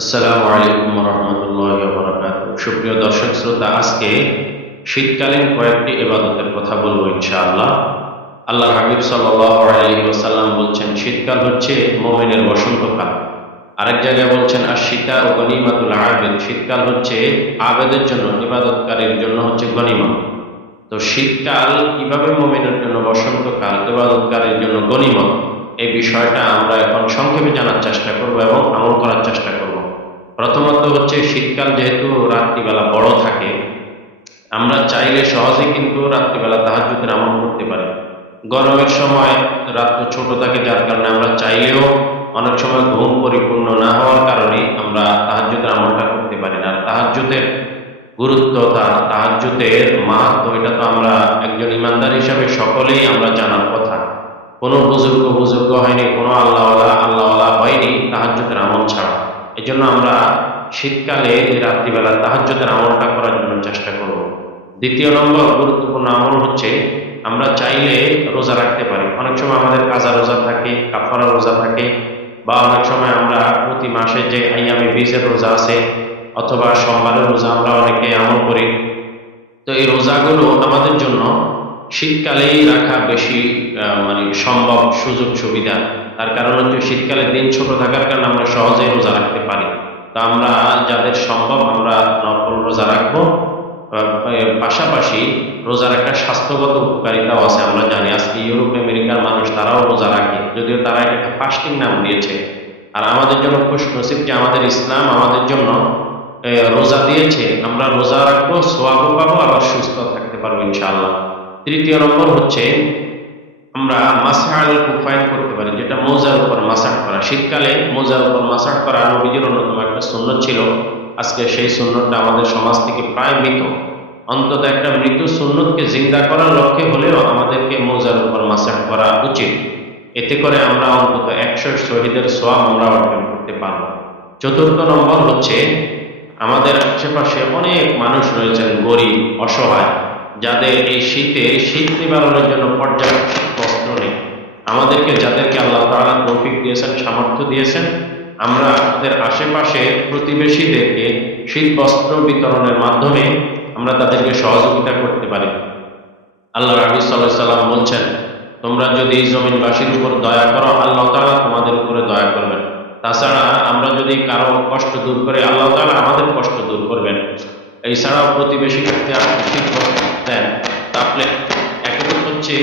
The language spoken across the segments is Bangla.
আসসালামু আলাইকুম রহমতুল্লাহ বরকাত সুপ্রিয় দর্শক শ্রোতা, আজকে শীতকালীন কয়েকটি এবাদতের কথা বলব ইনশাআল্লাহ। আল্লাহ হাবিব ওসাল্লাম বলছেন, শীতকাল হচ্ছে মোমেনের বসন্তকাল আরেক জায়গায় বলছেন আর শীতা ও গনিমাতুল আবেদ। শীতকাল হচ্ছে আবেদের জন্য, ইবাদতকারীর জন্য হচ্ছে গনিমা তো শীতকাল কীভাবে মোমেনের জন্য বসন্তকাল ইবাদতকারীর জন্য গনিমত? এই বিষয়টা আমরা এখন সংক্ষেপে জানার চেষ্টা করব এবং আমল করার চেষ্টা করব। প্রথমত হচ্ছে শীতকাল যেহেতু রাত্রিবেলা বড় থাকে, আমরা চাইলে সহজে কিন্তু রাত্রিবেলা তাহাজুদের আমল করতে পারি। গরমের সময় রাত্র ছোট থাকে, যার কারণে আমরা চাইলেও অনেক সময় ঘুম পরিপূর্ণ না হওয়ার কারণে আমরা তাহাজুদের আমলটা করতে পারি না। তাহাজুদের গুরুত্ব তার তাহাজুদের মাহাত্ম, এটা তো আমরা একজন ইমানদার হিসাবে সকলেই আমরা জানার কথা। কোনো বুজুর্গ বুজুর্গ হয়নি, কোনো আল্লাহওয়ালা আল্লাহওয়ালা হয়নি তাহাজুদের আমল ছাড়া। এই জন্য আমরা শীতকালে রাত্রিবেলা তাহাজ্যদের আমলটা করার জন্য চেষ্টা করব। দ্বিতীয় নম্বর, গুরুত্বপূর্ণ আমল হচ্ছে, আমরা চাইলে রোজা রাখতে পারি। অনেক সময় আমাদের কাজা রোজা থাকে, কাফারা রোজা থাকে, বা অনেক সময় আমরা প্রতি মাসে যে আইয়ামে বীজের রোজা আছে, অথবা সোমবারের রোজা আমরা অনেকে আমল করি। তো এই রোজাগুলো আমাদের জন্য শীতকালেই রাখা বেশি মানে সম্ভব সুযোগ সুবিধা তার কারণ হচ্ছে শীতকালে দিন ছোট থাকার কারণে আমরা সহজেই রোজা রাখতে পারি। তা আমরা যাদের সম্ভব আমরা নকল রোজা রাখব। পাশাপাশি রোজার একটা স্বাস্থ্যগত উপকারিতাও আছে, আমরা জানি। আজকে ইউরোপ, আমেরিকার মানুষ তারাও রোজা রাখে, যদিও তারা একটা ফাস্টিং নাম দিয়েছে। আর আমাদের জন্য খুশ নসিব যে আমাদের ইসলাম আমাদের জন্য রোজা দিয়েছে। আমরা রোজা রাখব, সোয়াবও পাবো, আবার সুস্থ থাকতে পারব ইনশাআল্লাহ। তৃতীয় নম্বর হচ্ছে আমরা মাসাল কুফাইন করতে পারি, যেটা মৌজার উপর মাসাজ করা। শীতকালে মৌজার উপর মাসাজ করা নবীজির অন্যতম একটা সুন্নত ছিল। আজকে সেই সুন্নতটা আমাদের সমাজ থেকে প্রায় মৃত। অন্তত একটা মৃত সুন্নতকে জিন্দা করার লক্ষ্যে হলেও আমাদেরকে মৌজার উপর মাসাজ করা উচিত। এতে করে আমরা অন্তত একশো শহীদের সোয়াব আমরা অর্জন করতে পারব। চতুর্থ নম্বর হচ্ছে, আমাদের আশেপাশে অনেক মানুষ রয়েছেন গরিব, অসহায়, যাদের এই শীতে শীত নিবারণের জন্য পর্যাপ্ত আমাদেরকে, যাদেরকে আল্লাহ তাআলা তৌফিক দিয়েছেন, সামর্থ্য দিয়েছেন, আমরা আমাদের আশেপাশে প্রতিবেশীদেরকে শীত বস্ত্র বিতরণের মাধ্যমে আমরা তাদেরকে সহযোগিতা করতে পারি। আল্লাহ রাবি সাল্লাম বলছেন, তোমরা যদি এই জমিনবাসীর উপর দয়া করো, আল্লাহ তালা তোমাদের উপরে দয়া করবেন। তাছাড়া আমরা যদি কারও কষ্ট দূর করে, আল্লাহ তালা আমাদের কষ্ট দূর করবেন। এছাড়াও প্রতিবেশী ক্ষেত্রে আপনি শীত দেন, তাহলে একটি হচ্ছে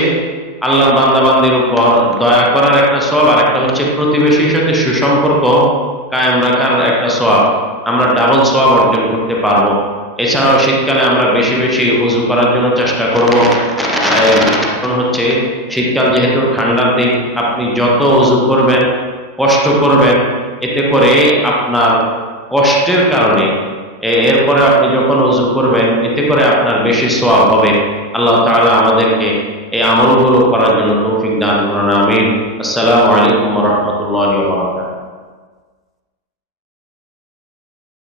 আল্লাহর বান্দাবান্দির উপর দয়া করার একটা সব আর একটা হচ্ছে প্রতিবেশীর সাথে সুসম্পর্ক কায়েম রাখার একটা সব আমরা ডাবল সব অর্জন করতে পারব। এছাড়াও শীতকালে আমরা বেশি বেশি উজু করার জন্য চেষ্টা করব। এখন হচ্ছে শীতকাল যেহেতু ঠান্ডার দিন, আপনি যত উজু করবেন, কষ্ট করবেন, এতে করে আপনার কষ্টের কারণে এরপরে আপনি যখন উজু করবেন, এতে করে আপনার বেশি সোয়াব হবে। আল্লাহ তাআলা আমাদেরকে এই আমলগুলো করার জন্য তৌফিক দান করেন আমিন। আসসালামু আলাইকুম রহমতুল্লাহ